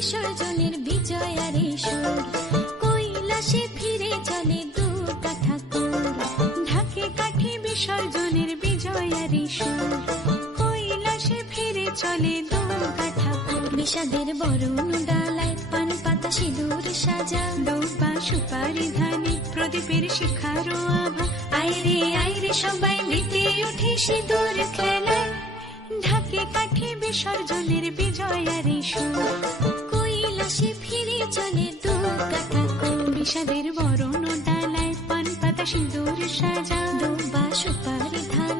বিসর্জনের বিজয়ারে সুর, কৈলাসে ফিরে চলে দুর্গা ঠাকুর। ঢাকে কাঠে বিসর্জনের বিজয়ারে সুর, কৈলাসে ফিরে চলে দুর্গা ঠাকুর। বিষাদের বরণ ডালায় পান পাতা সিঁদুর সাজা, দুর্বা সুপারি ধানে প্রদীপের শিখারো আভা। আইরে সবাই মেতে উঠে সিঁদুর খেলায়, ঢাকে কাঠে বিসর্জনের বিজয়ারে সুর, কৈলাসে ফিরে চলে দুর্গা ঠাকুর। বিষাদের বরণ ডালায় পান পাতা সিঁদুর সাজা, দুর্বা সুপারি ধানে